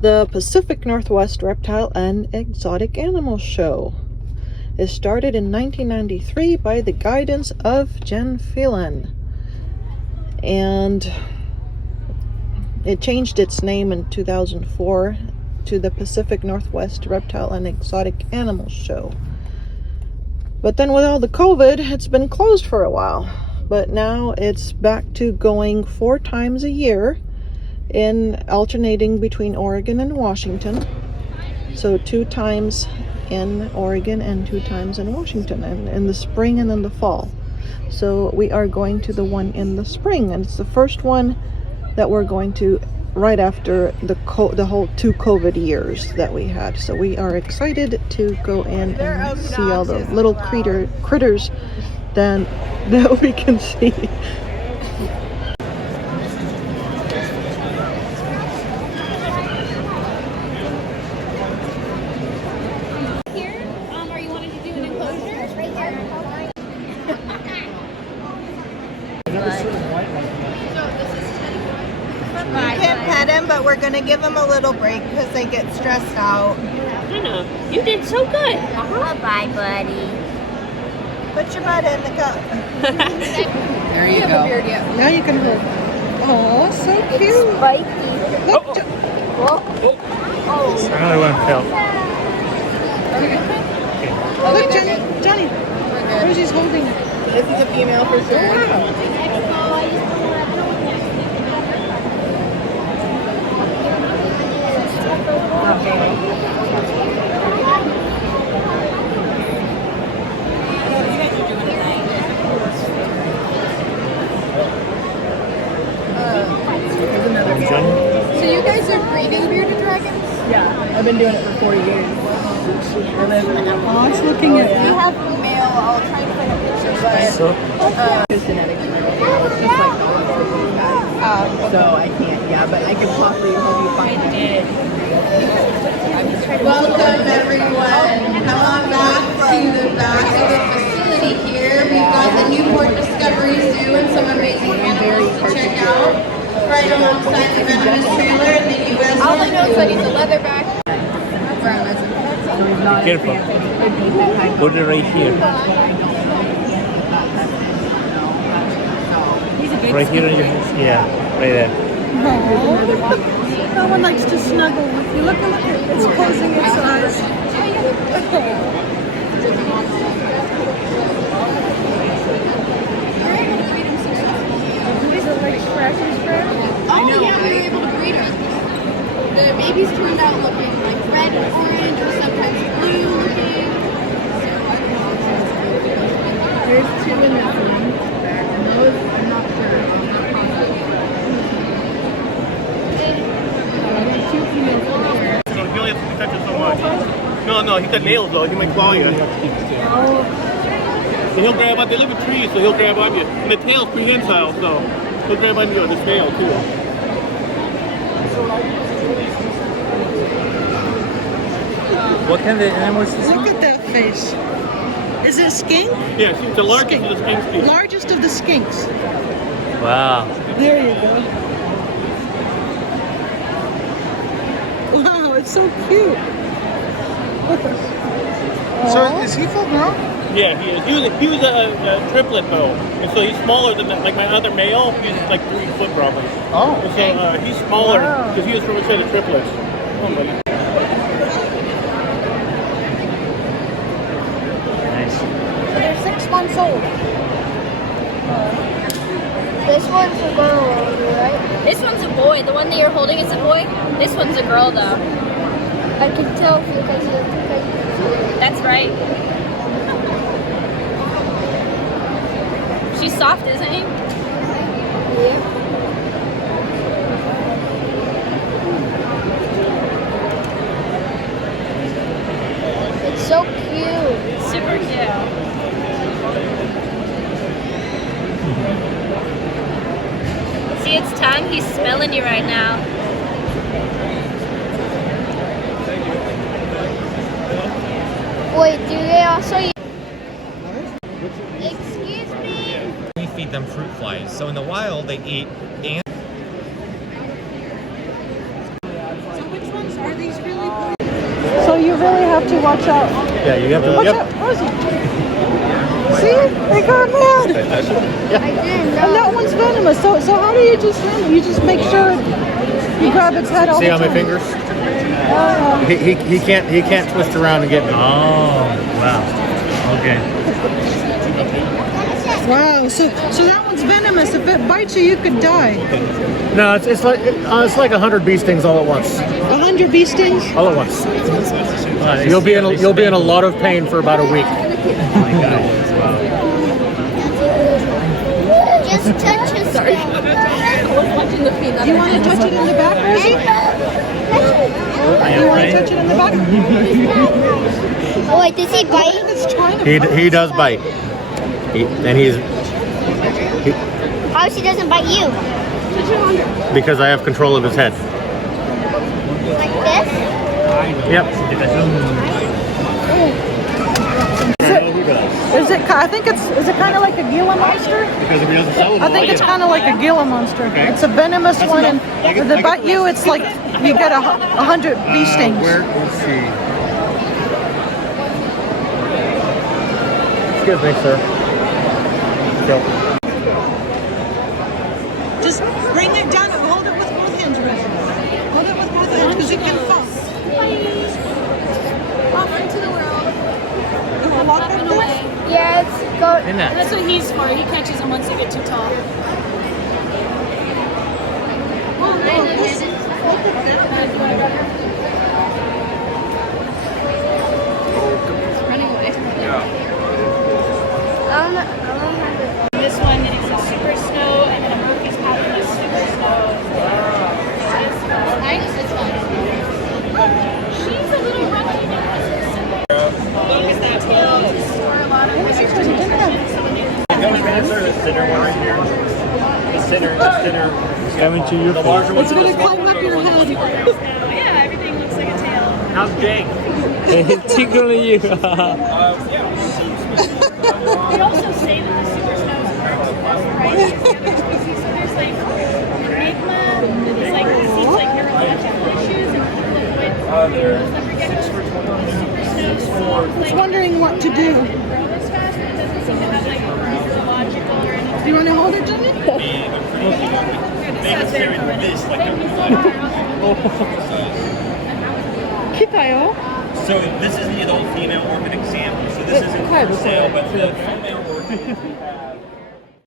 the Pacific Northwest Reptile and Exotic Animal Show. It started in 1993 by the guidance of Jen Phelan, and it changed its name in 2004 to the Pacific Northwest Reptile and Exotic Animal Show. But then with all the COVID, it's been closed for a while. But now it's back to going 4 times a year, in alternating between Oregon and Washington. So 2 times in Oregon and 2 times in Washington, and in the spring and in the fall. So we are going to the one in the spring, and it's the first one that we're going to right after the whole 2 COVID years that we had. So we are excited to go in and see all the little critters that we can see. We can't pet him, but we're going to give him a little break because they get stressed out. I know. You did so good. Bye, buddy. Put your butt in the cup. There you go. Now you can hold. Oh, so cute. Spiky. Look, Another one fell. look, Johnny. Rosie's holding it. This is a female for sure. So you guys are breeding bearded dragons? Yeah, I've been doing it for 4 years. Oh, it's looking at We you. have female. I'll try to find a picture, but So, his genetics are just like so I can't. Yeah, but I can possibly help you find it. Welcome everyone. Come on back to the back of the facility here. We've got the Newport Discovery Zoo and some amazing animals to check out. Right alongside the venomous trailer in the U.S. All I know is that he's a leatherback. be careful. Put it right here. Right here on your hands. Yeah, right there. No one likes to snuggle with you. Look, it's closing its eyes. Is it like scratchy? Oh yeah, we were able to breed her. The babies turned out looking like red and orange or sometimes blue looking. There's 2 in this one, and those I'm not sure. I'm not positive. There's 2 females over here. So he only has to touch it so much. No, he got nails though. He might claw you. So he'll grab up. They live in trees, so he'll grab on you. And the tail's prehensile, so he'll grab on you with his tail too. What kind of animals is this? Look at that face. Is it skink? Yeah, it's the largest of the skink species. Largest of the skinks. Wow. There you go. Wow, it's so cute. So is he full grown? Yeah, he was a triplet though, and so he's smaller than like my other male. He's like 3 foot probably. Oh. And so he's smaller because he was from a set of triplets. Oh, buddy. Nice. They're 6 months old. This one's a girl, right? This one's a boy. The one that you're holding is a boy. This one's a girl, though. I can tell because of the. That's right. She's soft, isn't she? Yeah. It's so cute. Super cute. See its tongue? He's smelling you right now. Wait, do they also use... Excuse me? We feed them fruit flies. So in the wild, they eat ants. So which one's watch out. Yeah, you have to. Watch Yep. out, Rosie. See? They got mad. I didn't And know. that one's venomous. So how do you just you just make sure you grab its head all See the on time? my fingers? He can't twist around and get me. Oh, wow. Okay. Wow. So that one's venomous. If it bites you, you could die. No, it's like 100 bee stings all at once. 100 bee stings. All at once. You'll be in a lot of pain for about a week. Oh my God. Just touch his Sorry. I was watching the peanut. You want to touch it in the back, Rosie? You want to touch it in the back? Oh, wait, does he bite? It's trying to. He does bite. He's How she doesn't bite you? because I have control of his head. Like this? Yep. Is it? I think it's. Is it kind of like a Gila monster? Because if he doesn't sell it, I think it's kind of like a Gila monster. It's a venomous one, and if they bite you, it's like you get 100 bee stings. Where is she? Excuse me, sir. Just bring it down and hold it with both hands, Rosie. Hold it with both hands because it can fall. Off into the world. You want to walk right away? Yeah, it's go. Isn't that? That's what he's for. He catches them once they get too tall. This one, it is a super snow, and then a Murphy's Pattern is super snow. She's a little rocky now. Look at that tail. Store a lot of The center one right here. The center. It's coming to your face. It's going to climb up your head. yeah, everything looks like a tail. How's Jake? It's tickling you. They also say that the super snow is America's best price. The other species, so there's like Enigma, it's like seems like neurological issues and people avoid those never get super snows It's wondering what to do. grow as fast, but it doesn't seem to have like physiological or anything. Do you want to hold it, Jimmy? Kitayo. So this is the adult female orchid example. So this isn't for sale, but for the female orchid we have